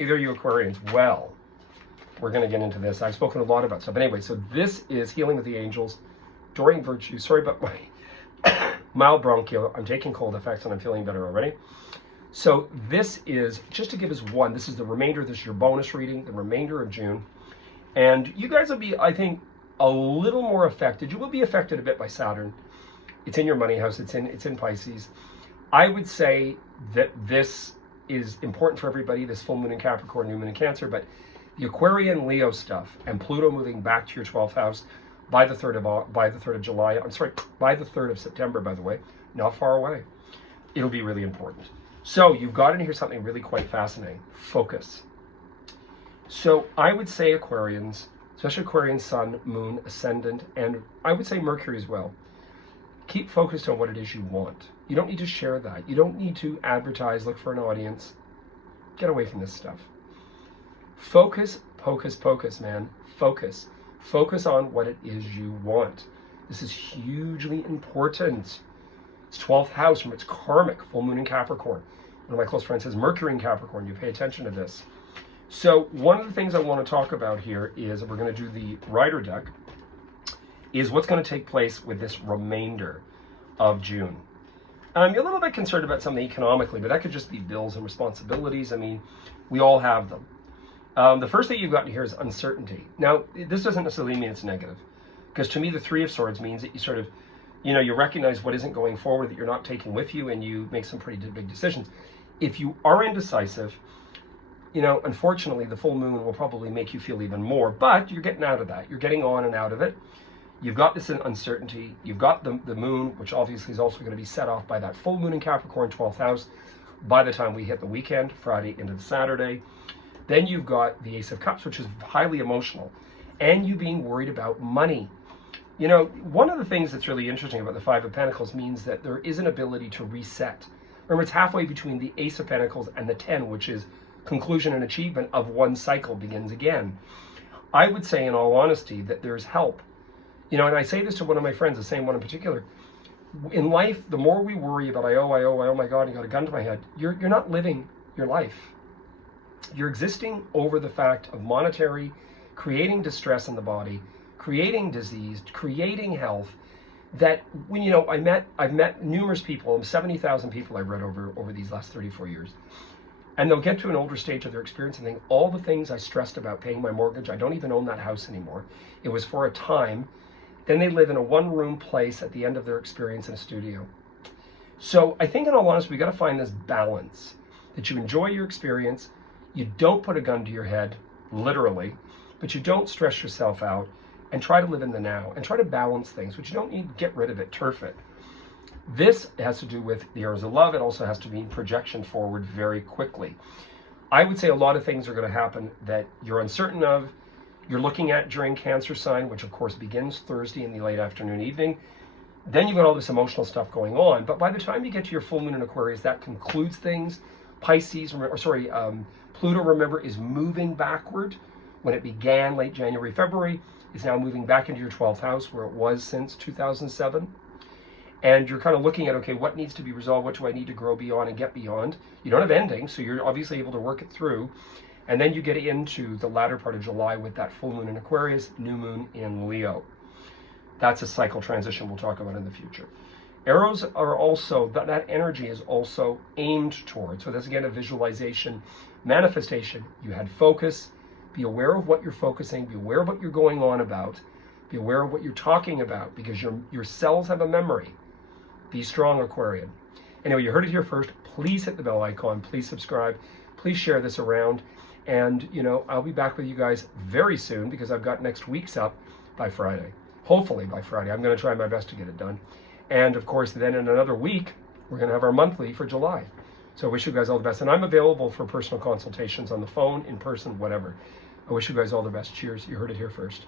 Either you Aquarians, well, we're going to get into this. I've spoken a lot about stuff. But anyway, so this is Healing with the Angels, Doreen Virtue. Sorry about my mild bronchial. I'm taking cold effects and I'm feeling better already. So this is, just to give us one, this is the remainder, this is your bonus reading, the remainder of June. And you guys will be, I think, a little more affected. You will be affected a bit by Saturn. It's in your money house, it's in Pisces. I would say that this is important for everybody, this full moon in Capricorn, new moon in Cancer, but the Aquarian Leo stuff and Pluto moving back to your 12th house by the 3rd of July, I'm sorry, by the 3rd of September, by the way, not far away. It'll be really important. So you've got in here something really quite fascinating, focus. So I would say Aquarians, especially Aquarian Sun, Moon, Ascendant, and I would say Mercury as well, keep focused on what it is you want. You don't need to share that. You don't need to advertise, look for an audience. Get away from this stuff. Focus, man. Focus. Focus on what it is you want. This is hugely important. It's 12th house, from its karmic, full moon in Capricorn. One of my close friends says Mercury in Capricorn. You pay attention to this. So one of the things I want to talk about here is, we're going to do the Rider deck, is what's going to take place with this remainder of June. I'm a little bit concerned about something economically, but that could just be bills and responsibilities. I mean, we all have them. The first thing you've got here is uncertainty. Now, this doesn't necessarily mean it's negative, because to me, the Three of Swords means that you sort of, you recognize what isn't going forward, that you're not taking with you, and you make some pretty big decisions. If you are indecisive, unfortunately, the full moon will probably make you feel even more, but you're getting out of that. You're getting on and out of it. You've got this uncertainty. You've got the moon, which obviously is also going to be set off by that full moon in Capricorn, 12th house, by the time we hit the weekend, Friday into the Saturday. Then you've got the Ace of Cups, which is highly emotional, and you being worried about money. One of the things that's really interesting about the Five of Pentacles means that there is an ability to reset. Remember, it's halfway between the Ace of Pentacles and the 10, which is conclusion and achievement of one cycle begins again. I would say, in all honesty, that there's help. And I say this to one of my friends, the same one in particular. In life, the more we worry about, I owe, my God, I got a gun to my head, you're not living your life. You're existing over the fact of monetary, creating distress in the body, creating disease, creating health. That when I've met numerous people, 70,000 people I've read over these last 34 years. And they'll get to an older stage of their experience and think, all the things I stressed about paying my mortgage, I don't even own that house anymore. It was for a time. Then they live in a one-room place at the end of their experience in a studio. So I think, in all honesty, we got to find this balance, that you enjoy your experience, you don't put a gun to your head, literally, but you don't stress yourself out, and try to live in the now, and try to balance things, which you don't need to get rid of it, turf it. This has to do with the arrows of love. It also has to be projection forward very quickly. I would say a lot of things are going to happen that you're uncertain of. You're looking at during Cancer sign, which of course begins Thursday in the late afternoon, evening. Then you've got all this emotional stuff going on. But by the time you get to your full moon in Aquarius, that concludes things. Pluto, remember, is moving backward. When it began late January, February, it's now moving back into your 12th house, where it was since 2007. And you're kind of looking at, okay, what needs to be resolved? What do I need to grow beyond and get beyond? You don't have endings, so you're obviously able to work it through. And then you get into the latter part of July with that full moon in Aquarius, new moon in Leo. That's a cycle transition we'll talk about in the future. Arrows are also, that energy is also aimed towards. So that's, again, a visualization, manifestation. You had focus. Be aware of what you're focusing. Be aware of what you're going on about. Be aware of what you're talking about, because your cells have a memory. Be strong, Aquarian. Anyway, you heard it here first. Please hit the bell icon. Please subscribe. Please share this around. And, I'll be back with you guys very soon, because I've got next week's up by Friday. Hopefully by Friday. I'm going to try my best to get it done. And, of course, then in another week, we're going to have our monthly for July. So I wish you guys all the best. And I'm available for personal consultations on the phone, in person, whatever. I wish you guys all the best. Cheers. You heard it here first.